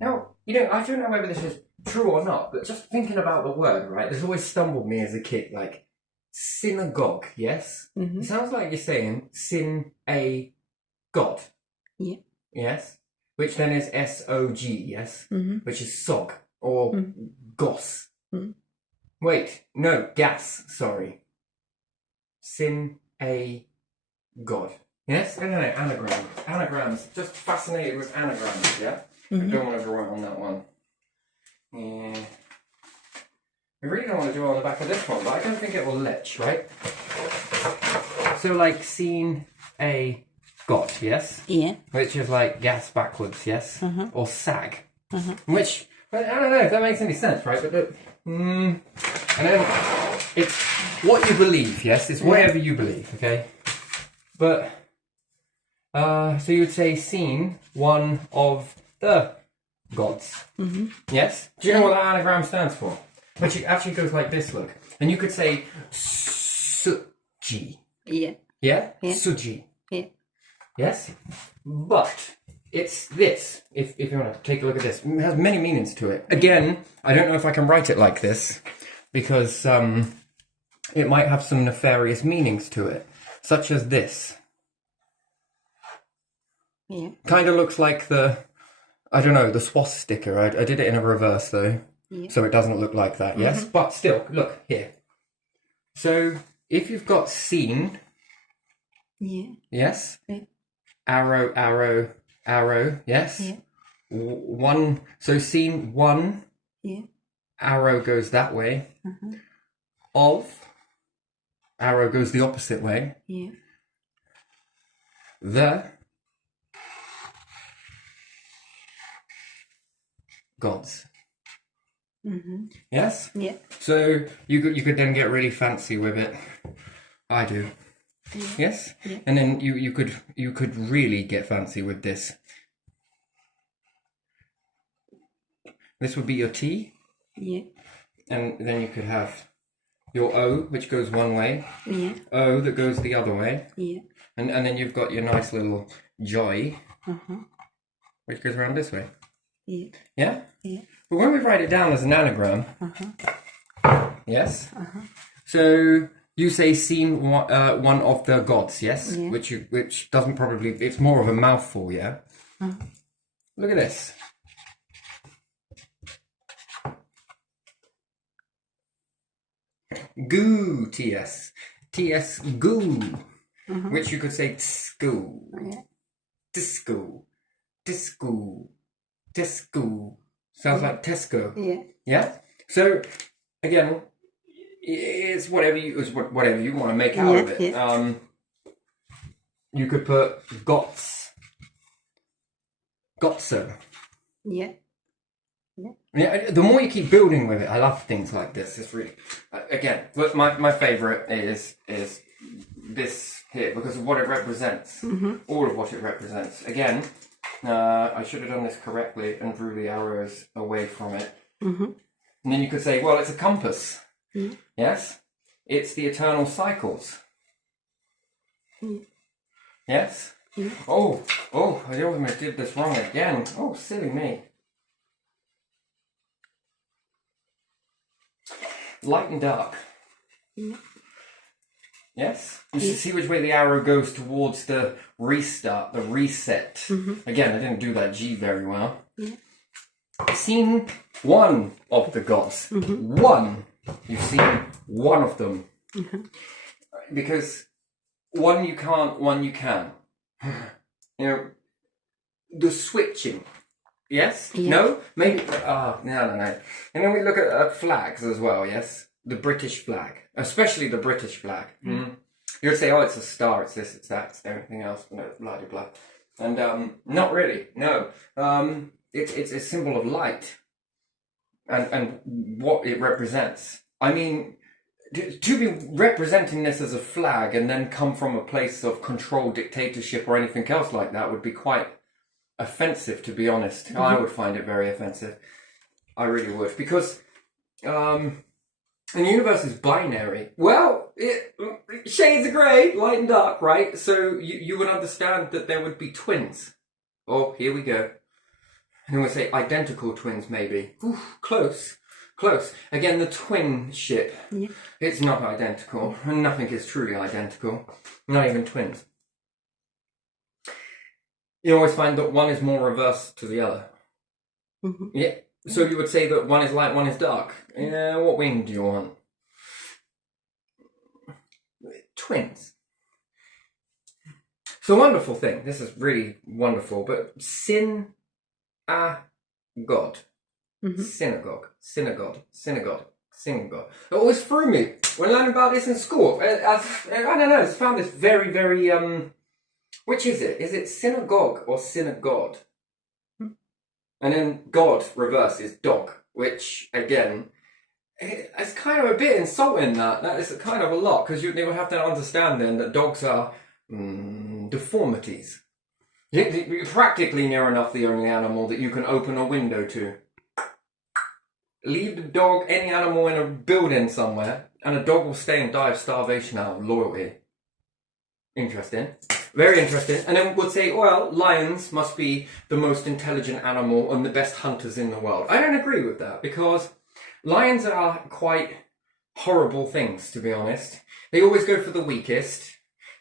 Now, I don't know whether this is true or not, but just thinking about the word, right, this always stumbled me as a kid, like, synagogue, yes? Mm-hmm. It sounds like you're saying sin a god. Yeah. Yes? Which then is S-O-G, yes? Mm-hmm. Which is sog, or goss. Mm. Wait, no, gas, sorry. Sin a god. Yes? No, anagrams. Anagrams. Just fascinated with anagrams, yeah? Mm-hmm. I don't want to draw it on that one. Yeah. I really don't want to draw on the back of this one, but I don't think it will lich, right? So, like, seen a god, yes? Yeah. Which is like gas backwards, yes? Or sag. Which, I don't know if that makes any sense, right? But, and then it's what you believe, yes? It's whatever you believe, okay? But, so you would say seen one of the gods. Yes? Do you know what that anagram stands for? Which it actually goes like this, look. And you could say Suji. Yeah. Yeah? Yeah. Suji. Yeah. Yes? But it's this. If you want to take a look at this, it has many meanings to it. Again, I don't know if I can write it like this because it might have some nefarious meanings to it, such as this. Yeah. Kind of looks like the swastika. I did it in a reverse though, so it doesn't look like that, yes? But still, look, here. So, if you've got seen, yes? Yeah. Arrow, arrow, arrow, yes? Yeah. One, so seen one, arrow goes that way. Of, arrow goes the opposite way. Yeah. The gods. Yes? Yeah. So you could then get really fancy with it. I do. Yes? Yeah. And then you could really get fancy with this. This would be your T. Yeah. And then you could have your O, which goes one way. Yeah. O that goes the other way. Yeah. And then you've got your nice little joy, which goes around this way. Yeah. Yeah? Yeah. But when we write it down as an anagram, yes? So you say seen one of the gods, yes? Yeah. Which doesn't probably, it's more of a mouthful, yeah? Look at this. Goo, TS. TS, goo. Which you could say tsko. Yeah. Disco. Disco. Tesco. Sounds like Tesco. Yeah. Yeah? So, again, it's whatever you want to make out of it. Yeah. You could put gots. Gotso. Yeah. Yeah, the more you keep building with it, I love things like this. It's really, again, my favourite is this here because of what it represents. All of what it represents. Again, I should have done this correctly and drew the arrows away from it. And then you could say, well, it's a compass. Yes? It's the eternal cycles. Yes? Oh, I almost did this wrong again. Oh, silly me. Light and dark. Yes? You should see which way the arrow goes towards the restart, the reset. Again, I didn't do that G very well. Seen one of the gods. One. You've seen one of them. Because one you can't, one you can. You know, the switching. Yes? Yeah. No? Maybe. No. And then we look at flags as well, yes? The British flag. Especially the British flag. You would say, oh, it's a star, it's this, it's that, it's everything else. No, blah, blah, blah. And not really. No. It's a symbol of light. And what it represents. I mean, to be representing this as a flag and then come from a place of control, dictatorship, or anything else like that would be quite offensive, to be honest. I would find it very offensive. I really would. Because and the universe is binary. Well, shades of grey, light and dark, right? So you would understand that there would be twins. Oh, here we go. And we say identical twins, maybe. Oof, close. Close. Again, the twin ship. Yeah. It's not identical. Nothing is truly identical. Not even twins. You always find that one is more reverse to the other. Mm-hmm. Yeah. So you would say that one is light, one is dark. Yeah, what wing do you want? Twins. It's a wonderful thing. This is really wonderful. But sin a God. Mm-hmm. Synagogue. It always threw me when learning about this in school. I don't know, I found this very, very, which is it? Is it synagogue or synagogue? And then God, reverse, is dog, which, again, it's kind of a bit insulting that. That is kind of a lot, because you would have to understand then that dogs are deformities. You're practically near enough the only animal that you can open a window to. Leave the dog, any animal, in a building somewhere, and a dog will stay and die of starvation out of loyalty. Interesting. Very interesting. And then we'd say, well, lions must be the most intelligent animal and the best hunters in the world. I don't agree with that, because lions are quite horrible things, to be honest. They always go for the weakest.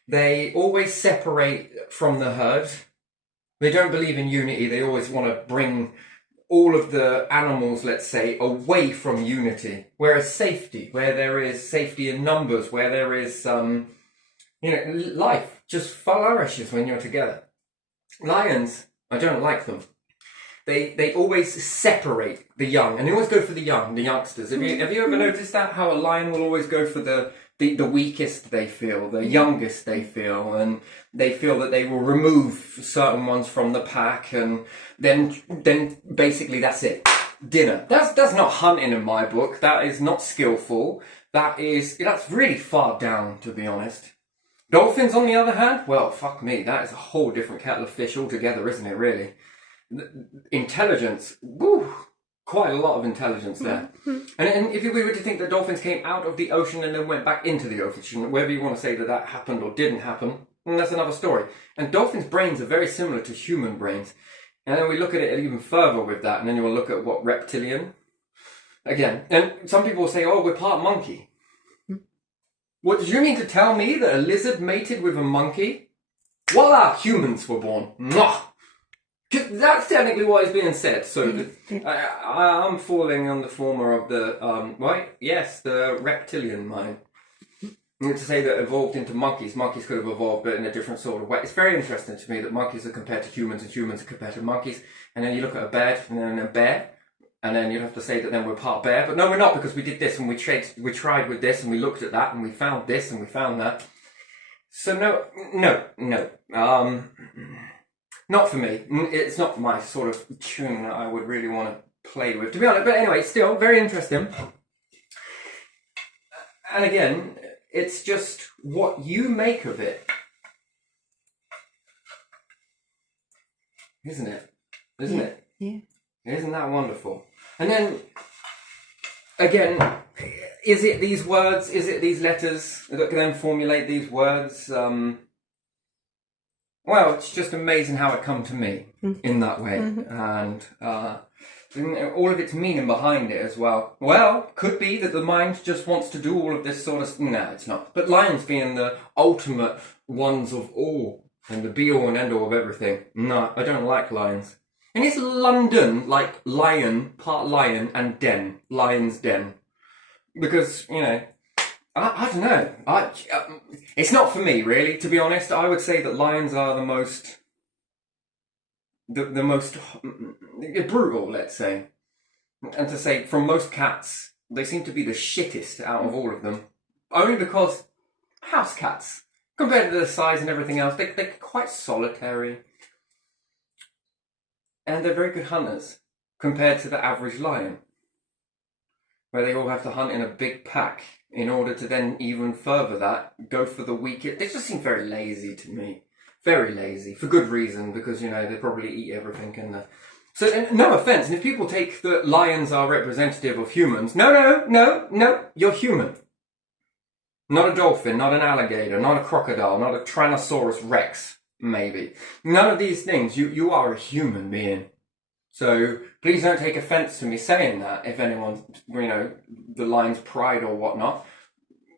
They always separate from the herd. They don't believe in unity. They always want to bring all of the animals, let's say, away from unity. Whereas safety, where there is safety in numbers, where there is, life just flourishes when you're together. Lions, I don't like them. They always separate the young, and they always go for the young, the youngsters. Have you ever noticed that? How a lion will always go for the weakest they feel, the youngest they feel, and they feel that they will remove certain ones from the pack, and then basically that's it. Dinner. That's not hunting in my book. That is not skillful. That's really far down, to be honest. Dolphins, on the other hand, well, fuck me, that is a whole different kettle of fish altogether, isn't it, really? Intelligence, woo, quite a lot of intelligence there. And if we were to think that dolphins came out of the ocean and then went back into the ocean, whether you want to say that happened or didn't happen, that's another story. And dolphins' brains are very similar to human brains. And then we look at it even further with that, and then you will look at what reptilian. Again, and some people will say, oh, we're part monkey. What, do you mean to tell me that a lizard mated with a monkey? Voila, humans were born. Mwah! That's technically what is being said. So I'm falling on the former of the, right? Yes, the reptilian mind. To say that evolved into monkeys could have evolved, but in a different sort of way. It's very interesting to me that monkeys are compared to humans and humans are compared to monkeys. And then you look at a bird and then a bear. And then you'd have to say that then we're part bear. But no, we're not, because we did this and we tried with this and we looked at that and we found this and we found that. So no. Not for me. It's not my sort of tune that I would really want to play with, to be honest. But anyway, still very interesting. And again, it's just what you make of it. Isn't it? Isn't it? Yeah. Isn't that wonderful? And then, again, is it these words, is it these letters that can then formulate these words? Well, it's just amazing how it come to me in that way. And all of its meaning behind it as well. Well, could be that the mind just wants to do all of this sort of... No, it's not. But lions being the ultimate ones of all, and the be-all and end-all of everything. No, I don't like lions. And it's London, like lion, part lion, and den, lion's den. Because, I don't know. It's not for me, really, to be honest. I would say that lions are the most brutal, let's say. And to say, from most cats, they seem to be the shittest out of all of them. Only because house cats, compared to their size and everything else, they're quite solitary. And they're very good hunters, compared to the average lion, where they all have to hunt in a big pack in order to then even further that, go for the weakest. They just seem very lazy to me. Very lazy, for good reason, because, they probably eat everything. So, no offence, and if people take that lions are representative of humans, no, you're human. Not a dolphin, not an alligator, not a crocodile, not a Tyrannosaurus Rex, maybe. None of these things. You are a human being. So please don't take offense to me saying that if anyone, the lion's pride or whatnot.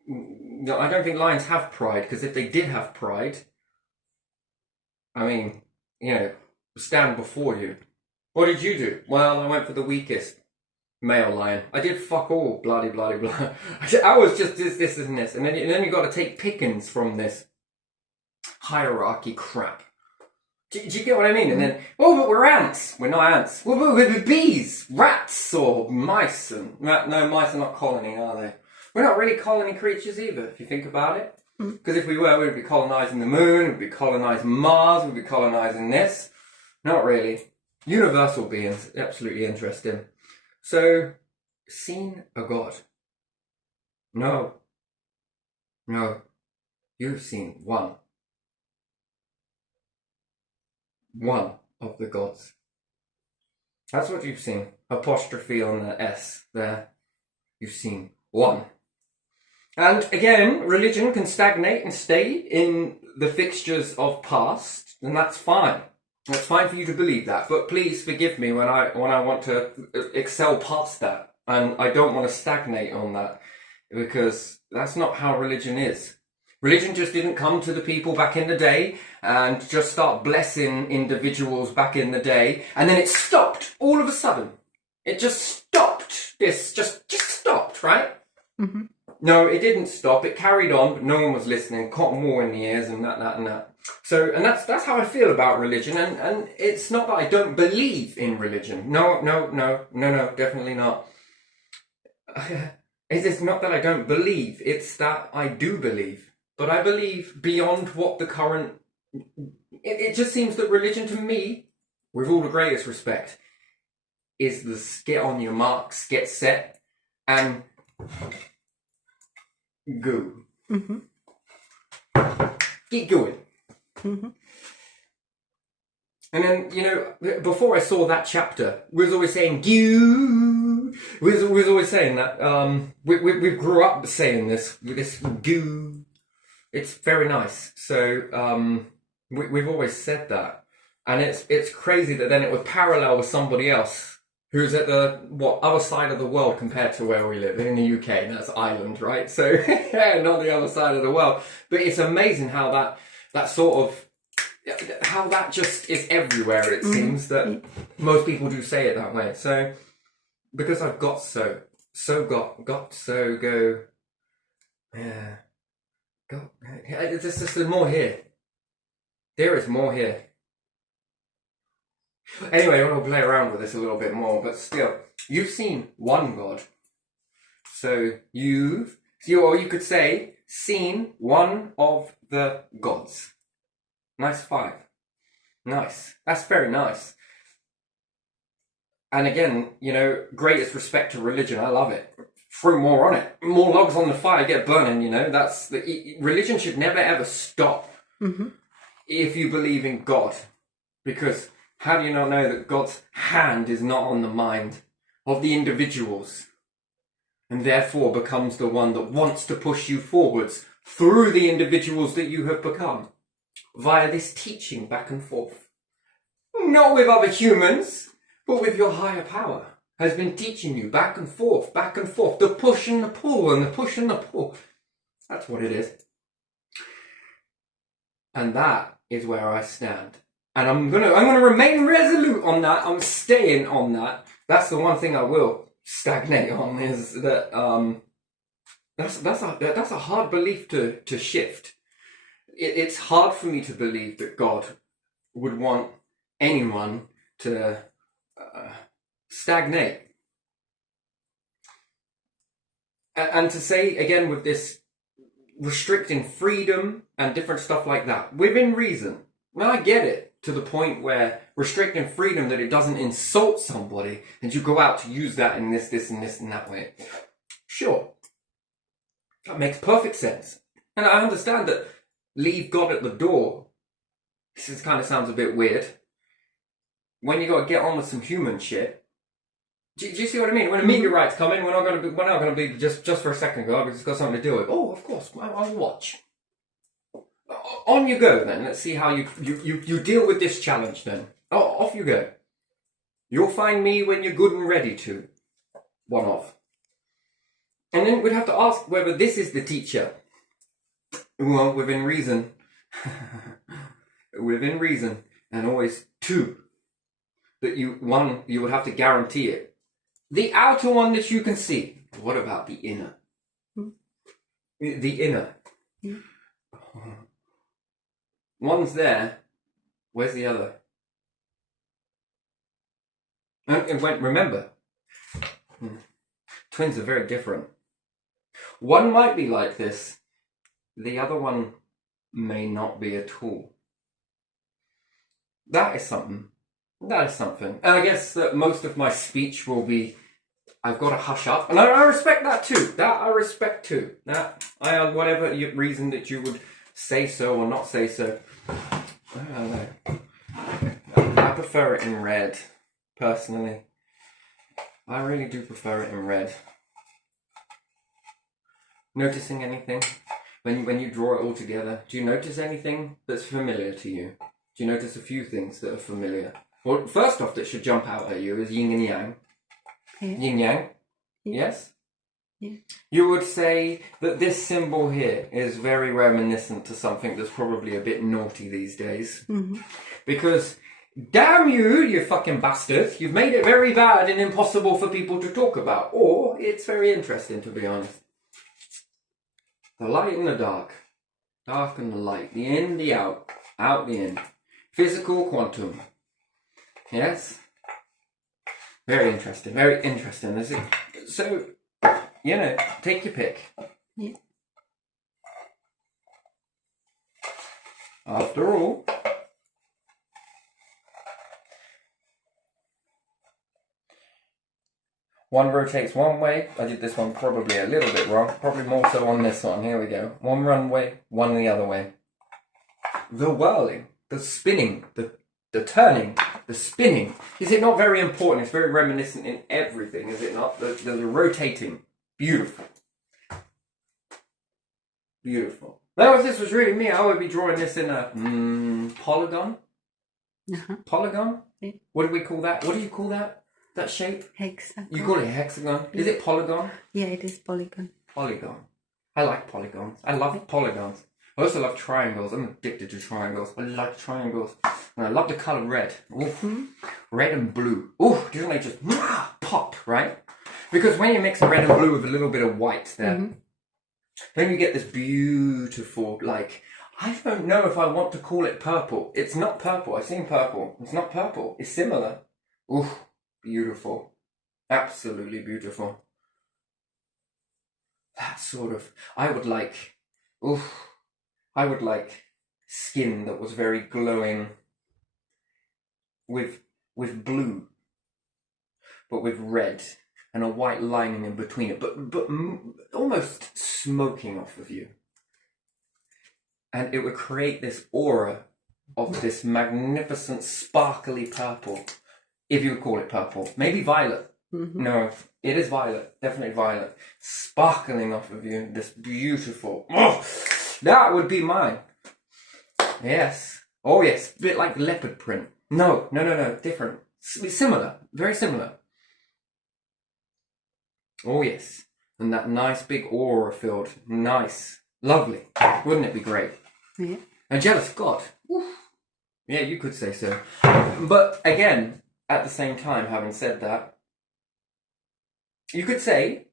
No, I don't think lions have pride, because if they did have pride, I mean, stand before you. What did you do? Well, I went for the weakest male lion. I did fuck all, bloody, bloody, blah. I was just this, and this. And then you got to take pickings from this hierarchy crap. Do you get what I mean? And then, but we're ants. We're not ants. We're bees, rats, or mice. And no, mice are not colony, are they? We're not really colony creatures either, if you think about it. Because if we were, we'd be colonising the moon, we'd be colonising Mars, we'd be colonising this. Not really. Universal beings, absolutely interesting. So, seen a god? No. You've seen one. One of the gods. That's what you've seen. Apostrophe on the S there. You've seen one. And again, religion can stagnate and stay in the fixtures of past, and that's fine. That's fine for you to believe that. But please forgive me when I want to excel past that, and I don't want to stagnate on that, because that's not how religion is. Religion just didn't come to the people back in the day and just start blessing individuals back in the day, and then it stopped all of a sudden. It just stopped. This just stopped, right? Mm-hmm. No, it didn't stop. It carried on, but no one was listening. Caught more in the ears and that. So, and that's how I feel about religion. And it's not that I don't believe in religion. No, definitely not. It's not that I don't believe. It's that I do believe. But I believe beyond what the current... It just seems that religion to me, with all the greatest respect, is the get on your marks, get set, and go. Mm-hmm. Get going. Mm-hmm. And then, before I saw that chapter, we was always saying, goo. We was always saying that. We grew up saying this goo. It's very nice. So, we've always said that. And it's crazy that then it would parallel with somebody else who's at the, other side of the world compared to where we live, in the UK. That's Ireland, right? So, not the other side of the world. But it's amazing how that sort of, how that just is everywhere, it seems, that most people do say it that way. So, because I've got so go, yeah, go, there's more here. There is more here. Anyway, I want to play around with this a little bit more, but still, you've seen one God. So you could say, seen one of the gods. Nice 5. Nice. That's very nice. And again, greatest respect to religion. I love it. Throw more on it. More logs on the fire, get burning, That's religion should never ever stop. Mm-hmm. If you believe in God. Because how do you not know that God's hand is not on the mind of the individuals, and therefore becomes the one that wants to push you forwards through the individuals that you have become, via this teaching back and forth? Not with other humans, but with your higher power, has been teaching you back and forth, the push and the pull, and the push and the pull. That's what it is. And that is where I stand. And I'm gonna remain resolute on that. I'm staying on that. That's the one thing I will stagnate on, is that that's a hard belief to shift. It's hard for me to believe that God would want anyone to stagnate. And to say again, with this restricting freedom and different stuff like that, within reason. Well, I get it. To the point where restricting freedom, that it doesn't insult somebody, and you go out to use that in this and this and that way. Sure. That makes perfect sense. And I understand that leave God at the door. This kind of sounds a bit weird. When you got to get on with some human shit. Do you see what I mean? When a meteorite's coming, we're not going to be just for a second ago. We've just got something to do with. Oh, of course, I'll watch. On you go then. Let's see how you deal with this challenge then. Oh, off you go. You'll find me when you're good and ready to. One off. And then we'd have to ask whether this is the teacher. Well, within reason. Within reason. And always two. That you would have to guarantee it. The outer one that you can see. What about the inner? The inner. One's there. Where's the other? And remember, twins are very different. One might be like this. The other one may not be at all. That is something. That is something. And I guess that most of my speech will be, I've got to hush up. And I respect that too. That I respect too. That, whatever reason that you would say so or not say so. I don't know. I prefer it in red, personally. I really do prefer it in red. Noticing anything? When you draw it all together, do you notice anything that's familiar to you? Do you notice a few things that are familiar? Well, first off that should jump out at you is yin and yang. Yeah. Yin yang? Yeah. Yes? Yeah. You would say that this symbol here is very reminiscent to something that's probably a bit naughty these days. Because, damn you, you fucking bastard, you've made it very bad and impossible for people to talk about. Or, it's very interesting, to be honest. The light and the dark. Dark and the light. The in, the out. Out, the in. Physical quantum. Yes? Very interesting. Very interesting. Is it? So, you know, take your pick. Yeah. After all, one rotates one way. I did this one probably a little bit wrong. Probably more so on this one. Here we go. One runway, one the other way. The whirling, the spinning, the turning, the spinning. Is it not very important? It's very reminiscent in everything, is it not? The rotating. Beautiful. Beautiful. Now, if this was really me, I would be drawing this in a polygon. Polygon? Yeah. What do we call that? What do you call that? That shape? Hexagon. You call it a hexagon? Is it polygon? Yeah, it is polygon. Polygon. I like polygons. I love polygons. I also love triangles. I'm addicted to triangles. I like triangles. And I love the colour red. Oof. Red and blue. Ooh, doesn't they just pop, right? Because when you mix red and blue with a little bit of white there, then you get this beautiful, like, I don't know if I want to call it purple. It's not purple. I've seen purple. It's not purple. It's similar. Ooh, beautiful. Absolutely beautiful. That sort of, I would like skin that was very glowing with blue, but with red. And a white lining in between it, but almost smoking off of you. And it would create this aura of this magnificent, sparkly purple, if you would call it purple. Maybe violet. No, it is violet, definitely violet. Sparkling off of you, this beautiful, that would be mine. Yes. Oh yes, a bit like leopard print. No, different. Similar, very similar. Oh yes, and that nice big aura filled, nice, lovely. Wouldn't it be great? Yeah. A jealous god. Oof. Yeah, you could say so. But again, at the same time, having said that, you could say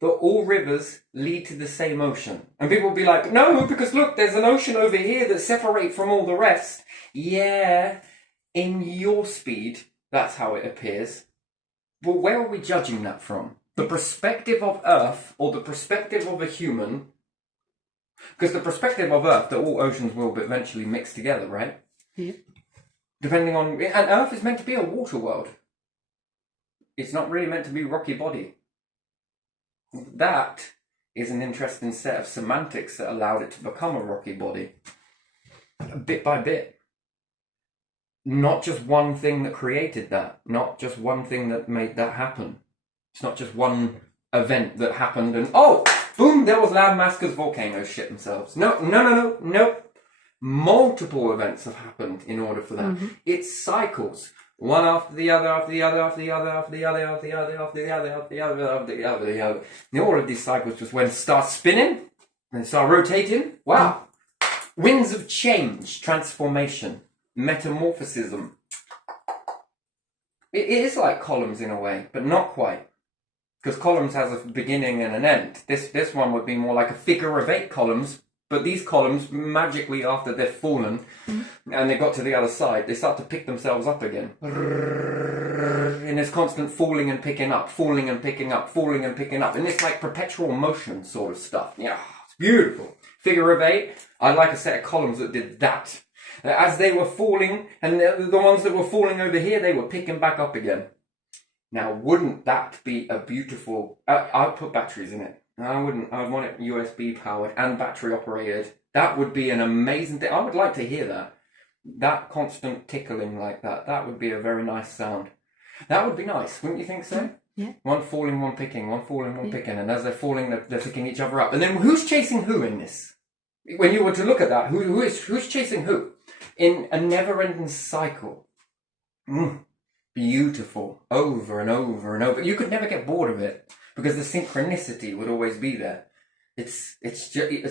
that all rivers lead to the same ocean. And people will be like, no, because look, there's an ocean over here that separates from all the rest. Yeah, in your speed, that's how it appears. But where are we judging that from? The perspective of Earth or the perspective of a human? Because the perspective of Earth, that all oceans will eventually mix together, right? Yeah. Depending on... And Earth is meant to be a water world. It's not really meant to be a rocky body. That is an interesting set of semantics that allowed it to become a rocky body. Bit by bit. Not just one thing that created that. Not just one thing that made that happen. It's not just one event that happened and, oh, boom, there was landmass because volcanoes shit themselves. No. Multiple events have happened in order for that. It's cycles. One after the other, after the other, after the other, after the other, after the other, after the other, after the other, after the other, the other. And all of these cycles just when start spinning and start rotating. Wow. Winds of change, transformation, metamorphism. It is like columns in a way, but not quite. Because columns has a beginning and an end. This one would be more like a figure of 8 columns, but these columns, magically after they've fallen and they got to the other side, they start to pick themselves up again. And it's constant falling and picking up, falling and picking up, falling and picking up. And it's like perpetual motion sort of stuff. Yeah, it's beautiful. Figure of 8, I'd like a set of columns that did that. As they were falling, and the ones that were falling over here, they were picking back up again. Now, wouldn't that be a beautiful... I'd put batteries in it. I wouldn't. I'd want it USB powered and battery operated. That would be an amazing thing. I would like to hear that. That constant tickling like that. That would be a very nice sound. That would be nice, wouldn't you think so? Yeah. One falling, one picking, one falling, one picking. And as they're falling, they're picking each other up. And then who's chasing who in this? When you were to look at that, who's chasing who? In a never-ending cycle. Beautiful. Over and over and over. You could never get bored of it because the synchronicity would always be there. It's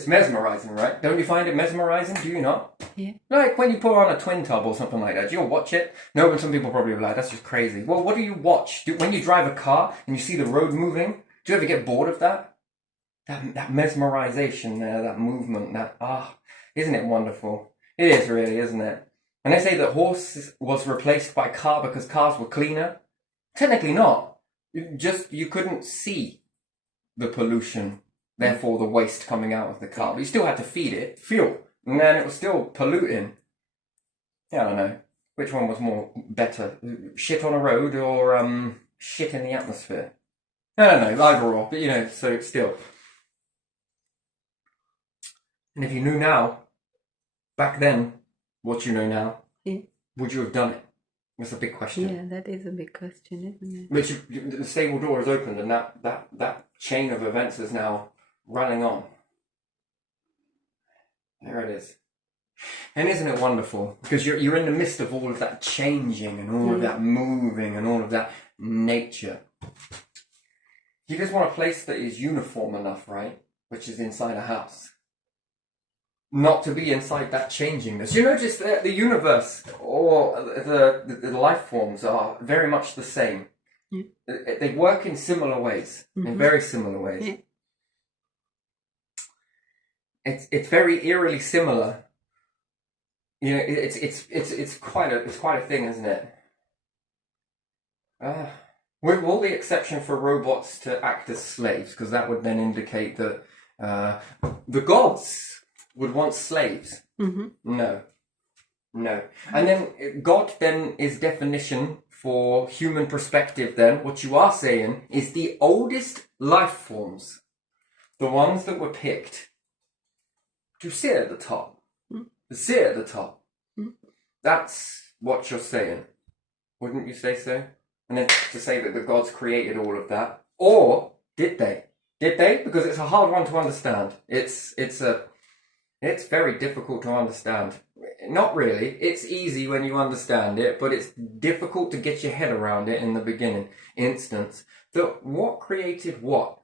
mesmerizing, right? Don't you find it mesmerizing? Do you not? Yeah. Like when you put on a twin tub or something like that. Do you watch it? No, but some people probably be like, that's just crazy. Well, what do you watch? When you drive a car and you see the road moving, do you ever get bored of that? That mesmerization there, that movement, isn't it wonderful? It is really, isn't it? And they say that horse was replaced by car because cars were cleaner. Technically not. You couldn't see the pollution, therefore the waste coming out of the car. But you still had to feed it fuel, and then it was still polluting. Yeah, I don't know. Which one was better? Shit on a road or shit in the atmosphere? I don't know, either or, but so it's still. And if you knew now, back then, what you know now, would you have done it? That's a big question. Yeah, that is a big question, isn't it? But the stable door is opened and that chain of events is now running on. There it is. And isn't it wonderful? Because you're in the midst of all of that changing and all of that moving and all of that nature. You just want a place that is uniform enough, right? Which is inside a house. Not to be inside that changingness. You notice that the universe or the life forms are very much the same. Yeah. They work in similar ways, in very similar ways. Yeah. It's very eerily similar. It's quite a thing, isn't it? With all the exception for robots to act as slaves, because that would then indicate that the gods would want slaves. No. And then God then is definition for human perspective then. What you are saying is the oldest life forms, the ones that were picked to sit at the top. Sit at the top. That's what you're saying. Wouldn't you say so? And then to say that the gods created all of that. Or did they? Did they? Because it's a hard one to understand. It's very difficult to understand. Not really. It's easy when you understand it, but it's difficult to get your head around it in the beginning instance. That what created what?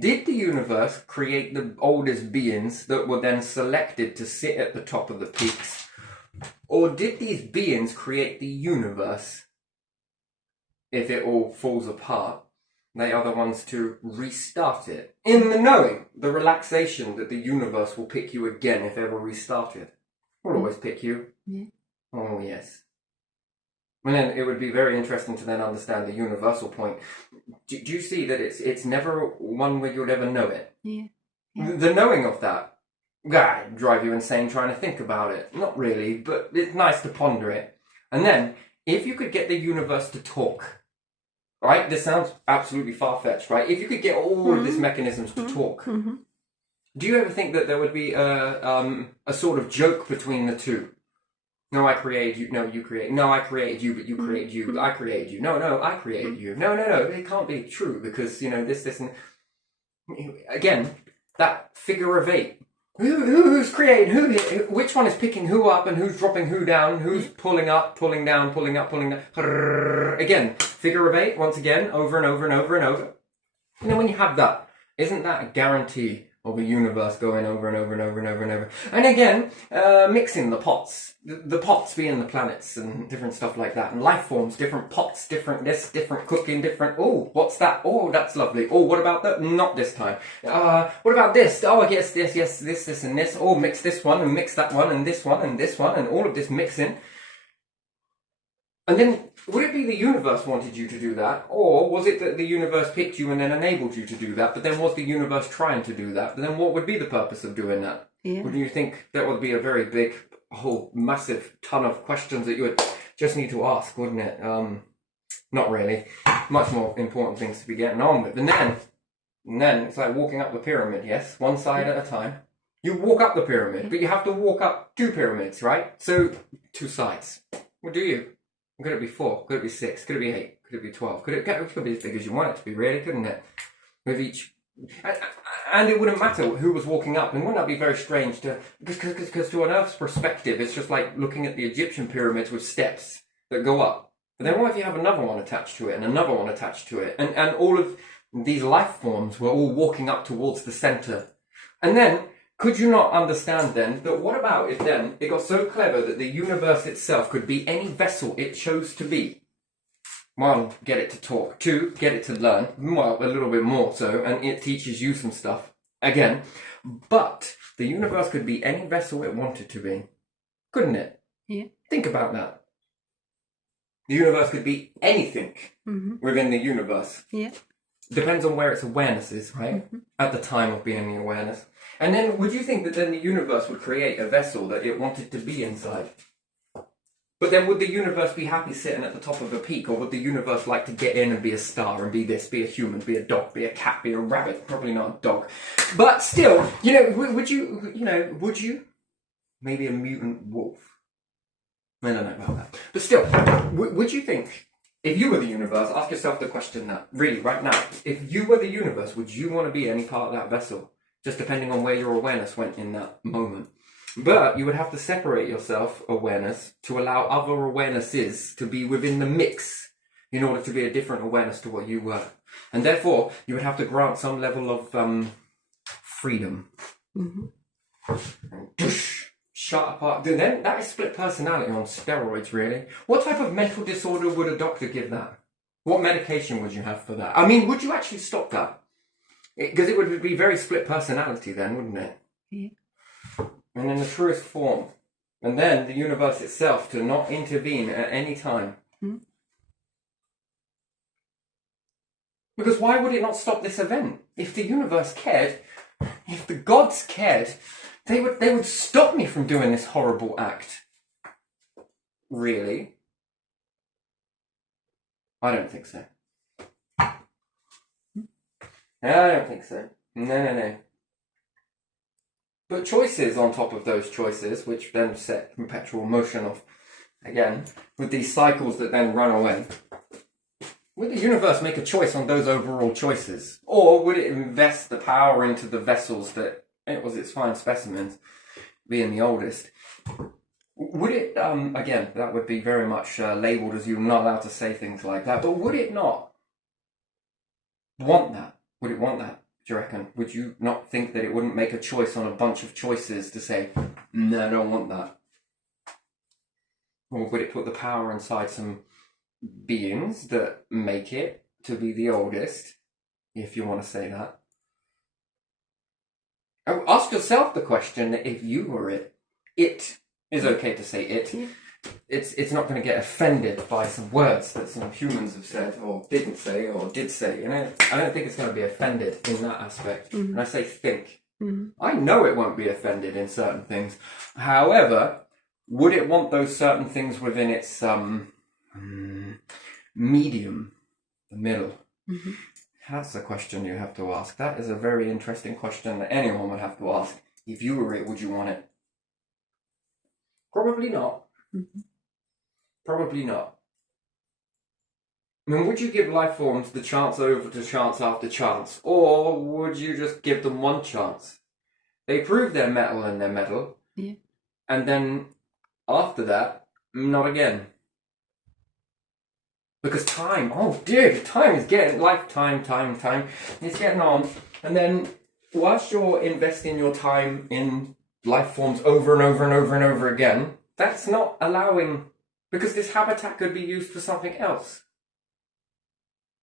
Did the universe create the oldest beings that were then selected to sit at the top of the peaks? Or did these beings create the universe? If it all falls apart, they are the ones to restart it. In the knowing, the relaxation that the universe will pick you again if ever restarted. Will always pick you. Yeah. Oh, yes. And then it would be very interesting to then understand the universal point. Do you see that it's never one where you'll ever know it? Yeah. The knowing of that, drive you insane trying to think about it. Not really, but it's nice to ponder it. And then, if you could get the universe to talk, right? This sounds absolutely far-fetched, right? If you could get all of these mechanisms to talk, do you ever think that there would be a sort of joke between the two? No, I created you. No, you created. No, I created you, but you created you. I created you. No, I created you. No. It can't be true because, this, and... Again, that figure of 8. Who's creating? Which one is picking who up and who's dropping who down? Who's pulling up, pulling down, pulling up, pulling down? Again, figure of eight, once again, over and over and over and over. And then when you have that, isn't that a guarantee of a universe going over and over and over and over and over? And again, mixing the pots. The pots being the planets and different stuff like that. And life forms, different pots, different this, different cooking, different... Oh, what's that? Oh, that's lovely. Oh, what about that? Not this time. What about this? Oh, yes, this, and this. Oh, mix this one and mix that one and this one and this one and all of this mixing. And then, would it be the universe wanted you to do that? Or was it that the universe picked you and then enabled you to do that? But then was the universe trying to do that? But then what would be the purpose of doing that? Yeah. Wouldn't you think that would be a very big, whole massive ton of questions that you would just need to ask, wouldn't it? Not really. Much more important things to be getting on with. And then it's like walking up the pyramid, yes? One side at a time. You walk up the pyramid, but you have to walk up 2 pyramids, right? So, 2 sides. What do you? Could it be 4? Could it be 6? Could it be 8? Could it be 12? Could it be as big as you want it to be, really, couldn't it? With each... And it wouldn't matter who was walking up. And wouldn't that be very strange to... Because to an Earth's perspective, it's just like looking at the Egyptian pyramids with steps that go up. But then what if you have another one attached to it and another one attached to it? And all of these life forms were all walking up towards the centre. And then... Could you not understand then that what about if then it got so clever that the universe itself could be any vessel it chose to be? 1, get it to talk. 2, get it to learn. Well, a little bit more so, and it teaches you some stuff. Again. But the universe could be any vessel it wanted to be. Couldn't it? Yeah. Think about that. The universe could be anything within the universe. Yeah. Depends on where its awareness is, right? At the time of being the awareness. And then, would you think that then the universe would create a vessel that it wanted to be inside? But then would the universe be happy sitting at the top of a peak, or would the universe like to get in and be a star and be this, be a human, be a dog, be a cat, be a rabbit? Probably not a dog. But still, would you? Maybe a mutant wolf. I don't know about that. But still, would you think... If you were the universe, ask yourself the question that, really, right now, if you were the universe, would you want to be any part of that vessel? Just depending on where your awareness went in that moment. But you would have to separate yourself, awareness, to allow other awarenesses to be within the mix in order to be a different awareness to what you were. And therefore, you would have to grant some level of freedom. Shut apart. Then that is split personality on steroids, really. What type of mental disorder would a doctor give that? What medication would you have for that? I mean, would you actually stop that? Because it would be very split personality then, wouldn't it? Yeah. And in the truest form. And then the universe itself to not intervene at any time. Because why would it not stop this event? If the universe cared, if the gods cared, they would stop me from doing this horrible act. Really? I don't think so. I don't think so. No. But choices on top of those choices, which then set perpetual motion of, again, with these cycles that then run away. Would the universe make a choice on those overall choices? Or would it invest the power into the vessels that it was its fine specimens, being the oldest? Would it, again, that would be very much labelled as you're not allowed to say things like that, but would it not want that? Would it want that, do you reckon? Would you not think that it wouldn't make a choice on a bunch of choices to say, no, I don't want that? Or would it put the power inside some beings that make it to be the oldest, if you want to say that? Ask yourself the question that if you were it is okay to say it. Yeah. It's not going to get offended by some words that some humans have said or didn't say or did say. I don't think it's going to be offended in that aspect. And I say think. I know it won't be offended in certain things. However, would it want those certain things within its medium, the middle? That's the question you have to ask. That is a very interesting question that anyone would have to ask. If you were it, would you want it? Probably not. Probably not. I mean, would you give life forms the chance over to chance after chance? Or would you just give them one chance? They prove their metal and their metal. Yeah. And then after that, not again. Because time, oh dear, time is getting, time, it's getting on. And then whilst you're investing your time in life forms over and over and over and over again, that's not allowing, because this habitat could be used for something else.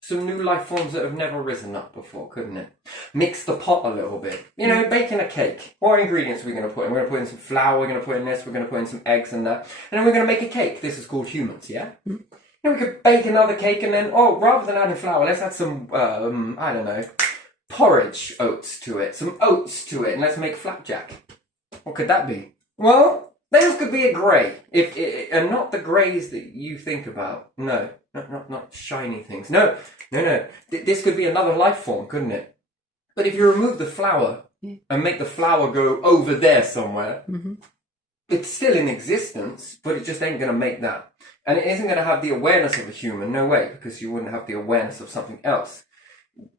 Some new life forms that have never risen up before, couldn't it? Mix the pot a little bit. You know, baking a cake. What ingredients are we going to put in? We're going to put in some flour, we're going to put in this, we're going to put in some eggs and that. And then we're going to make a cake. This is called humans, yeah? Mm-hmm. We could bake another cake and then, rather than adding flour, let's add some, I don't know, porridge oats to it, some oats to it, and let's make flapjack. What could that be? Well, those could be a grey, and not the greys that you think about. No, not shiny things. No. This could be another life form, couldn't it? But if you remove the flour and make the flour go over there somewhere, it's still in existence, but it just ain't going to make that. And it isn't going to have the awareness of a human, no way, because you wouldn't have the awareness of something else.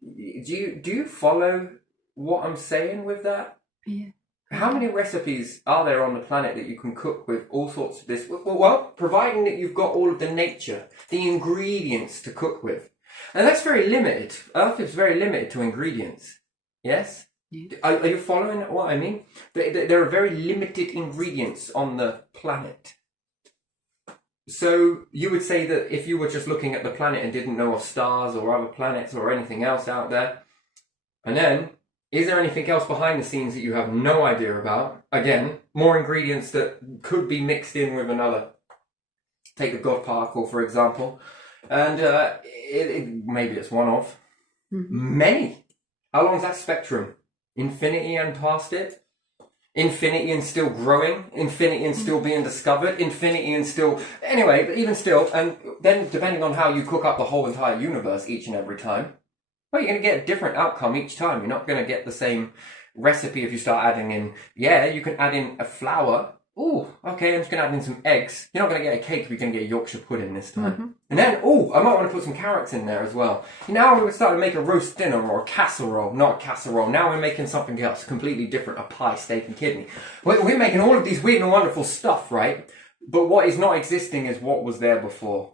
Do you follow what I'm saying with that? Yeah. How many recipes are there on the planet that you can cook with all sorts of this? Well, providing that you've got all of the nature, the ingredients to cook with. And that's very limited. Earth is very limited to ingredients. Yes? Yeah. Are you following what I mean? There are very limited ingredients on the planet. So you would say that if you were just looking at the planet and didn't know of stars or other planets or anything else out there, and then, is there anything else behind the scenes that you have no idea about? Again, more ingredients that could be mixed in with another. Take the God particle, for example, and maybe it's one of many. How long is that spectrum? Infinity and past it? Infinity and still growing, infinity and still being discovered, infinity and still... Anyway, but even still, and then depending on how you cook up the whole entire universe each and every time, well, you're going to get a different outcome each time. You're not going to get the same recipe if you start adding in... Yeah, you can add in a flour. Ooh, okay, I'm just going to add in some eggs. You're not going to get a cake, but you're going to get a Yorkshire pudding this time. And then, I might want to put some carrots in there as well. Now we're starting to make a roast dinner or a casserole. Not a casserole. Now we're making something else, completely different. A pie, steak and kidney. We're making all of these weird and wonderful stuff, right? But what is not existing is what was there before.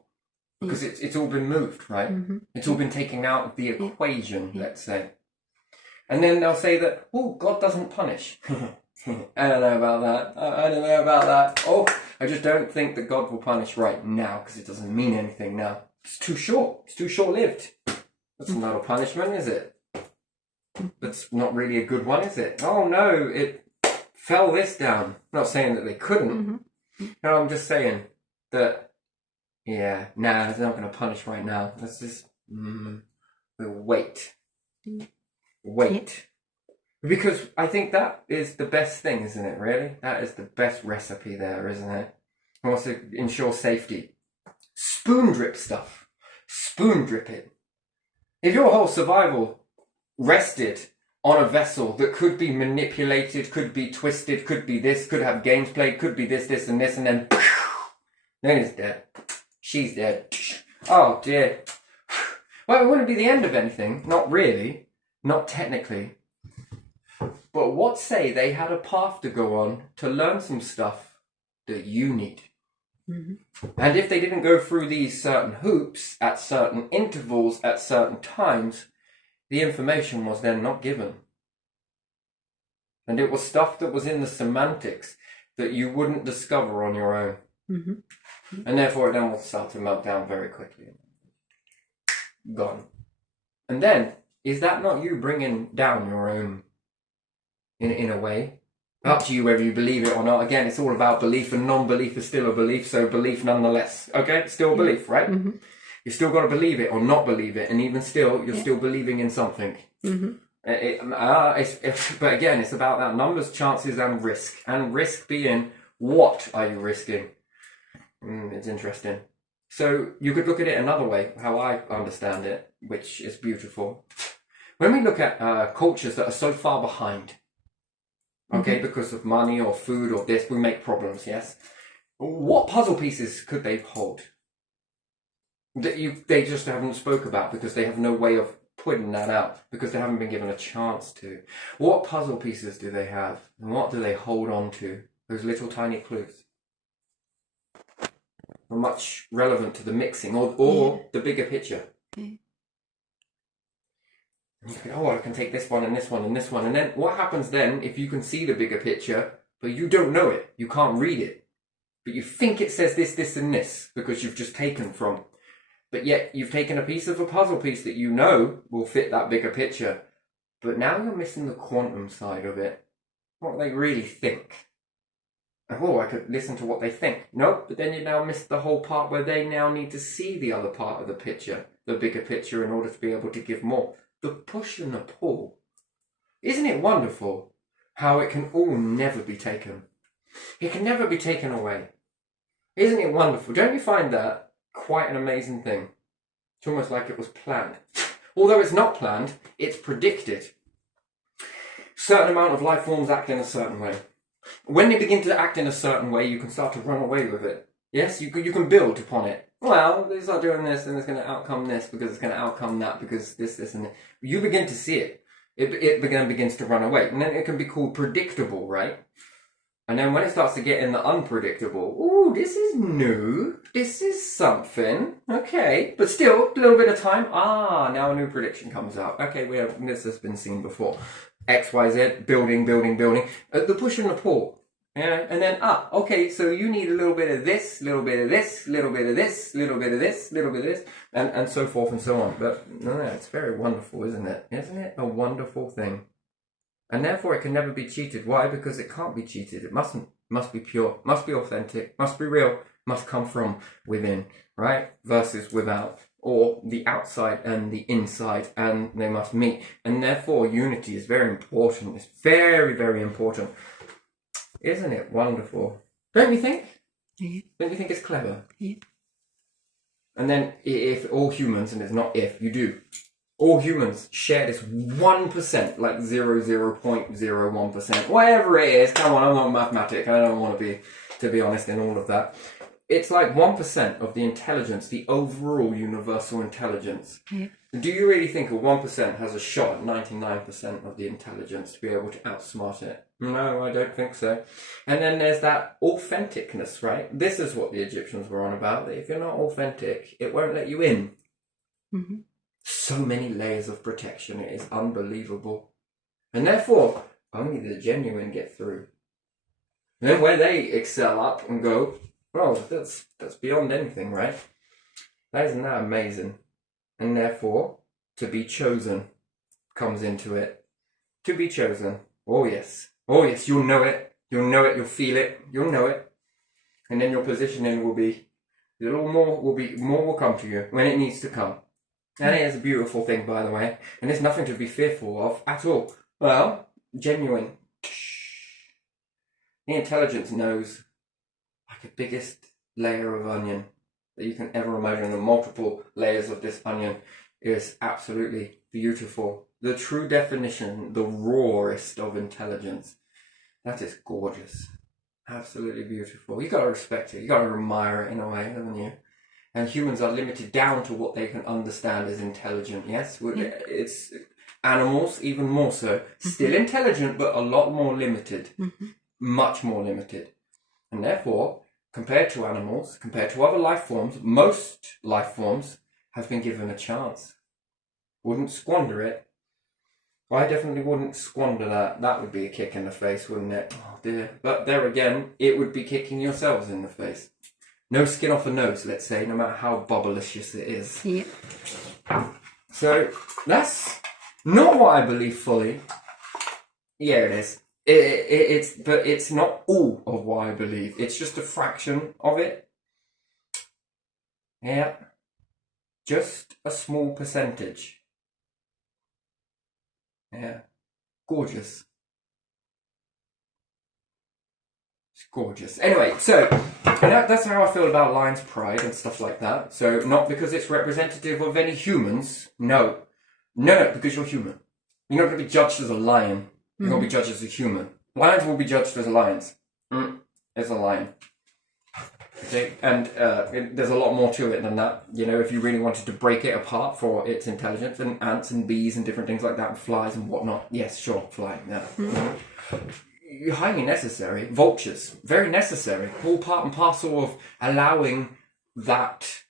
Because it's all been moved, right? It's all been taken out of the equation, let's say. And then they'll say that, God doesn't punish. I don't know about that. I just don't think that God will punish right now because it doesn't mean anything now. It's too short. It's too short-lived. That's not a punishment, is it? That's not really a good one, is it? Oh no, it fell this down. I'm not saying that they couldn't. No, I'm just saying that, it's not going to punish right now. Let's just we'll wait. Wait. Because I think that is the best thing, isn't it, really? That is the best recipe there, isn't it? It wants to ensure safety. Spoon drip stuff. Spoon drip it. If your whole survival rested on a vessel that could be manipulated, could be twisted, could be this, could have games played, could be this, and this, and then it's dead. She's dead. Oh, dear. Well, it wouldn't be the end of anything. Not really. Not technically. But what say they had a path to go on to learn some stuff that you need? And if they didn't go through these certain hoops at certain intervals at certain times, the information was then not given. And it was stuff that was in the semantics that you wouldn't discover on your own. And therefore it then will start to melt down very quickly. Gone. And then, is that not you bringing down your own... In a way, up to you whether you believe it or not. Again, it's all about belief, and non-belief is still a belief, so belief nonetheless. Okay, still a belief, right? You still got to believe it or not believe it, and even still, you're still believing in something. But again, it's about that numbers, chances, and risk being, what are you risking? It's interesting. So you could look at it another way, how I understand it, which is beautiful. When we look at cultures that are so far behind, okay, because of money or food or this, we make problems, yes? What puzzle pieces could they hold that they just haven't spoke about because they have no way of putting that out because they haven't been given a chance to. What puzzle pieces do they have? And what do they hold on to? Those little tiny clues are much relevant to the mixing or the bigger picture. Yeah. And you think, oh, I can take this one and this one and this one. And then what happens then if you can see the bigger picture, but you don't know it? You can't read it. But you think it says this, this, and this because you've just taken from. But yet you've taken a piece of a puzzle piece that you know will fit that bigger picture. But now you're missing the quantum side of it. What they really think. Oh, I could listen to what they think. Nope, but then you now miss the whole part where they now need to see the other part of the picture, the bigger picture, in order to be able to give more. The push and the pull. Isn't it wonderful how it can all never be taken? It can never be taken away. Isn't it wonderful? Don't you find that quite an amazing thing? It's almost like it was planned. Although it's not planned, it's predicted. Certain amount of life forms act in a certain way. When they begin to act in a certain way, you can start to run away with it. Yes, you can build upon it. Well, they start doing this, and it's going to outcome this, because it's going to outcome that, because this, and that. You begin to see it. It begins to run away. And then it can be called predictable, right? And then when it starts to get in the unpredictable, ooh, this is new. This is something. Okay. But still, a little bit of time. Now a new prediction comes out. Okay, this has been seen before. X, Y, Z, building. The push and the pull. Yeah, and then, okay, so you need a little bit of this, little bit of this, little bit of this, little bit of this, little bit of this, and so forth and so on. But no, it's very wonderful, isn't it? Isn't it a wonderful thing? And therefore it can never be cheated. Why? Because it can't be cheated. It must be pure, must be authentic, must be real, must come from within, right? Versus without, or the outside and the inside, and they must meet. And therefore unity is very important. It's very, very important. Isn't it wonderful? Don't you think? Yeah. Don't you think it's clever? Yeah. And then if all humans, and it's not if, you do, all humans share this 1%, like 0.01%, whatever it is. Come on, I'm not a mathematic. I don't want to be honest in all of that. It's like 1% of the intelligence, the overall universal intelligence. Yeah. Do you really think a 1% has a shot at 99% of the intelligence to be able to outsmart it? No, I don't think so. And then there's that authenticness, right? This is what the Egyptians were on about, that if you're not authentic, it won't let you in. Mm-hmm. So many layers of protection, it is unbelievable. And therefore, only the genuine get through. And then where they excel up and go, well, that's beyond anything, right? Isn't that amazing? And therefore, to be chosen comes into it. To be chosen. Oh yes, you'll know it, you'll feel it, you'll know it. And then your positioning will be, more will come to you when it needs to come. And it is a beautiful thing, by the way. And there's nothing to be fearful of at all. Well, genuine. The intelligence knows, like the biggest layer of onion that you can ever imagine, the multiple layers of this onion is absolutely beautiful. The true definition, the rawest of intelligence. That is gorgeous. Absolutely beautiful. You got to respect it. You got to admire it in a way, haven't you? And humans are limited down to what they can understand as intelligent. Yes, Yeah. It's animals even more so. Still intelligent, but a lot more limited. Mm-hmm. Much more limited. And therefore, compared to animals, compared to other life forms, most life forms have been given a chance. Wouldn't squander it. I definitely wouldn't squander that. That would be a kick in the face, wouldn't it? Oh dear. But there again, it would be kicking yourselves in the face. No skin off the nose, let's say, no matter how bubblicious it is. Yeah. So, that's not what I believe fully. Yeah, it is. But it's not all of what I believe. It's just a fraction of it. Yeah. Just a small percentage. Yeah. Gorgeous. It's gorgeous. Anyway, so that's how I feel about lion's pride and stuff like that. So not because it's representative of any humans. No, because you're human. You're not going to be judged as a lion. You're going to be judged as a human. Lions will be judged as lions. As a lion. Okay? And there's a lot more to it than that. You know, if you really wanted to break it apart for its intelligence, and ants and bees and different things like that, and flies and whatnot, yes, sure, flying, yeah. Highly necessary. Vultures, very necessary. All part and parcel of allowing that,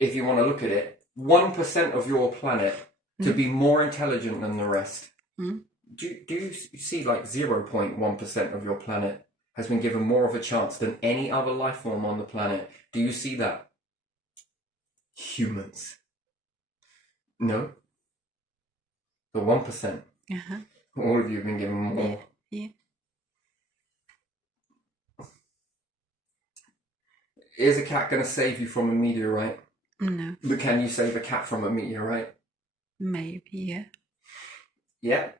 if you want to look at it, 1% of your planet to be more intelligent than the rest. Do you see like 0.1% of your planet has been given more of a chance than any other life form on the planet? Do you see that? Humans. No? The 1%. All of you have been given more. Yeah. Is a cat going to save you from a meteorite? No. But can you save a cat from a meteorite? Maybe, yeah. Yeah.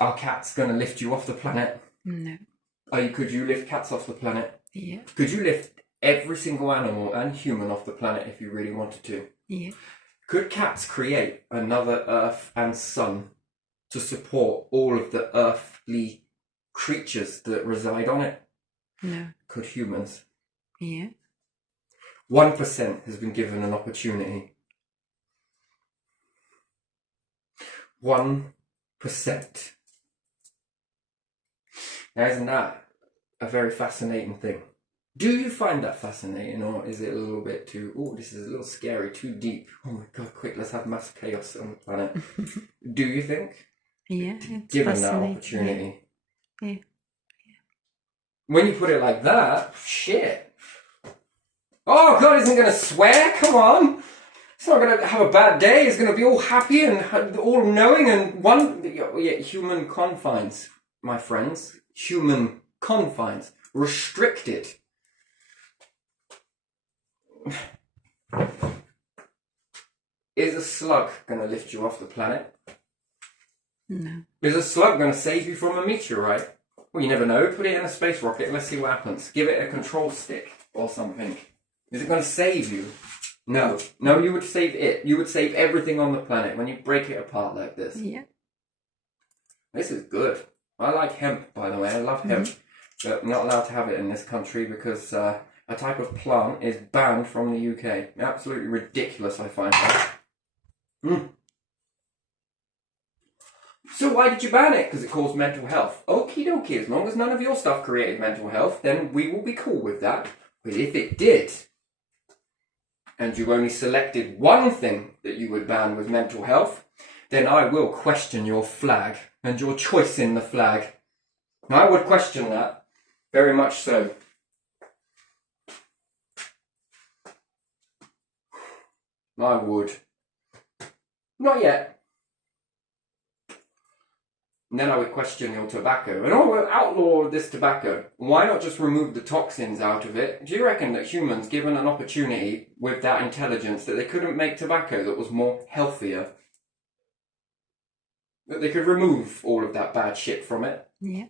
Are cats going to lift you off the planet? No. Could you lift cats off the planet? Yeah. Could you lift every single animal and human off the planet if you really wanted to? Yeah. Could cats create another Earth and Sun to support all of the earthly creatures that reside on it? No. Could humans? Yeah. 1% has been given an opportunity. 1%. Now, isn't that a very fascinating thing? Do you find that fascinating, or is it a little bit too, oh, this is a little scary, too deep? Oh my god, quick, let's have mass chaos on the planet. Do you think? Yeah, it's Given that fascinating. opportunity. Yeah. When you put it like that, shit. Oh, God isn't going to swear, come on. It's not going to have a bad day. It's going to be all happy and all knowing and human confines, my friends. Human confines. Restricted. Is a slug going to lift you off the planet? No. Is a slug going to save you from a meteorite? Well, you never know. Put it in a space rocket and let's see what happens. Give it a control stick or something. Is it going to save you? No. No, you would save it. You would save everything on the planet when you break it apart like this. Yeah. This is good. I like hemp, by the way. I love hemp. But I'm not allowed to have it in this country because a type of plant is banned from the UK. Absolutely ridiculous, I find that. So why did you ban it? Because it caused mental health. Okie dokie, as long as none of your stuff created mental health, then we will be cool with that. But if it did, and you only selected one thing that you would ban with mental health, then I will question your flag and your choice in the flag. I would question that, very much so. I would. Not yet. And then I would question your tobacco. And we'll outlaw this tobacco. Why not just remove the toxins out of it? Do you reckon that humans, given an opportunity with that intelligence, that they couldn't make tobacco that was more healthier? That they could remove all of that bad shit from it? Yeah.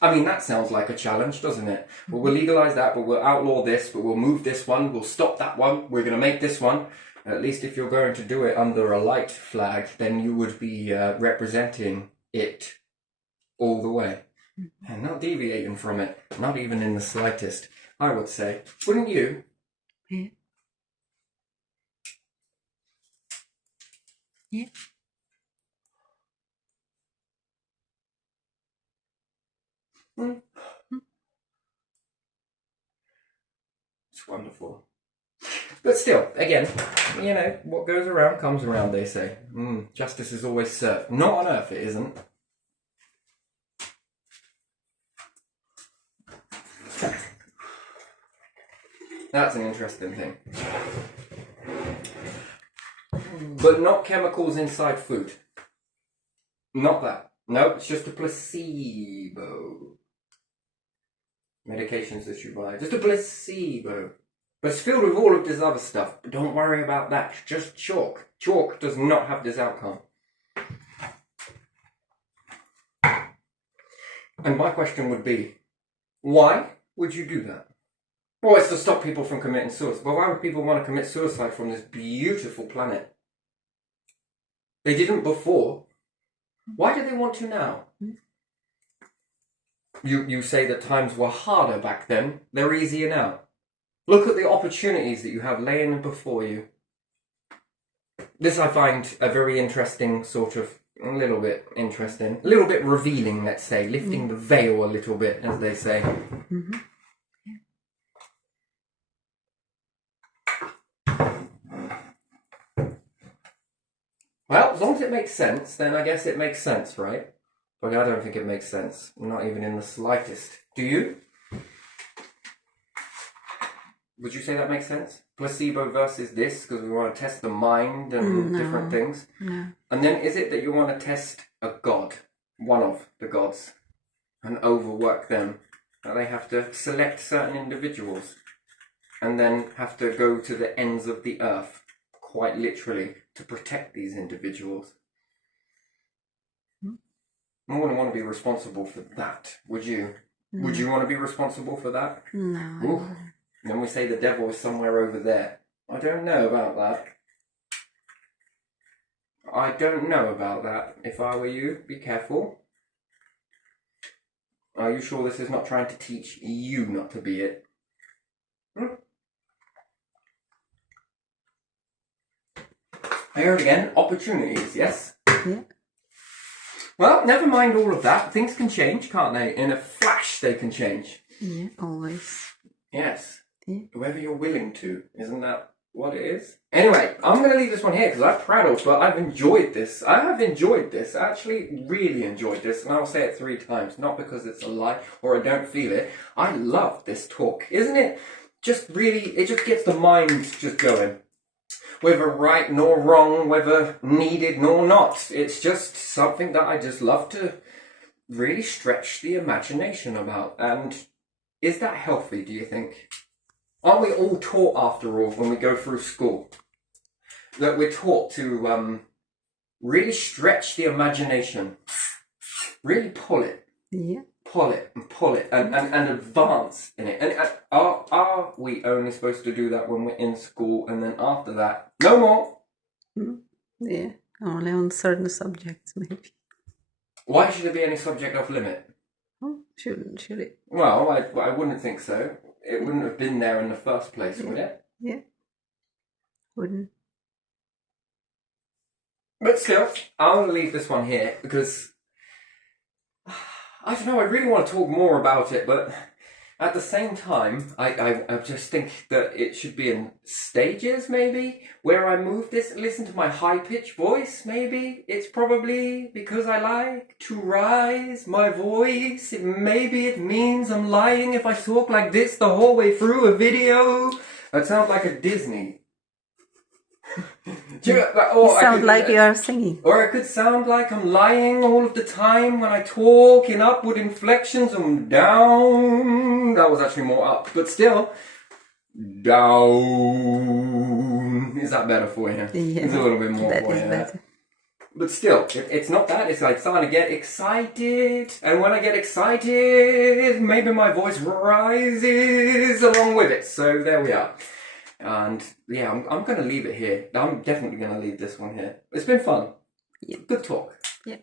I mean, that sounds like a challenge, doesn't it? Well, we'll legalise that, but we'll outlaw this, but we'll move this one, we'll stop that one, we're going to make this one. At least if you're going to do it under a light flag, then you would be representing it all the way and not deviating from it, not even in the slightest, I would say. Wouldn't you? Yeah. Yeah. It's wonderful. But still, again, you know, what goes around comes around, they say. Justice is always served. Not on Earth, it isn't. That's an interesting thing. But not chemicals inside food. Not that. No, it's just a placebo. Medications that you buy. Just a placebo. But it's filled with all of this other stuff. But don't worry about that. It's just chalk. Chalk does not have this outcome. And my question would be, why would you do that? Well, it's to stop people from committing suicide. Well, why would people want to commit suicide from this beautiful planet? They didn't before. Why do they want to now? You say that times were harder back then. They're easier now. Look at the opportunities that you have laying before you. This I find a very interesting sort of, a little bit revealing, let's say, lifting the veil a little bit, as they say. Mm-hmm. Well, as long as it makes sense, then I guess it makes sense, right? But I don't think it makes sense. Not even in the slightest. Do you? Would you say that makes sense? Placebo versus this, because we want to test the mind and different things. No. And then is it that you want to test a god, one of the gods, and overwork them? That they have to select certain individuals and then have to go to the ends of the earth, quite literally, to protect these individuals? I wouldn't want to be responsible for that, would you? No. Would you want to be responsible for that? No. I Ooh. wouldn't. Then we say the devil is somewhere over there. I don't know about that. I don't know about that. If I were you, be careful. Are you sure this is not trying to teach you not to be it? I heard again, opportunities, yes? Yeah. Well, never mind all of that. Things can change, can't they? In a flash, they can change. Yeah, always. Yes. Yeah. Whoever you're willing to. Isn't that what it is? Anyway, I'm going to leave this one here because I've prattled, but I've enjoyed this. I have enjoyed this. I actually really enjoyed this, and I'll say it 3 times. Not because it's a lie or I don't feel it. I love this talk. Isn't it just really, it just gets the mind just going. Whether right nor wrong, whether needed nor not. It's just something that I just love to really stretch the imagination about. And is that healthy, do you think? Aren't we all taught, after all, when we go through school, that we're taught to really stretch the imagination, really pull it, Yeah. and advance in it? And are we only supposed to do that when we're in school, and then after that, no more? Yeah. Only on certain subjects, maybe. Why should there be any subject off limit? Oh, should it? Well, I wouldn't think so. It wouldn't have been there in the first place, would it? Yeah. Wouldn't. But still, I'll leave this one here because I don't know, I really want to talk more about it, but at the same time, I just think that it should be in stages, maybe, where I move this, listen to my high-pitched voice, maybe. It's probably because I like to rise my voice. Maybe it means I'm lying if I talk like this the whole way through a video. That sounds like a Disney. You sound like you are singing. Or it could sound like I'm lying all of the time when I talk in upward inflections and down. That was actually more up, but still. Down. Is that better for you? Yeah. It's a little bit more That for is you. better. But still, it's not that. It's like starting to get excited. And when I get excited, maybe my voice rises along with it. So there we are. And yeah, I'm going to leave it here. I'm definitely going to leave this one here. It's been fun. Yeah. Good talk. Yeah.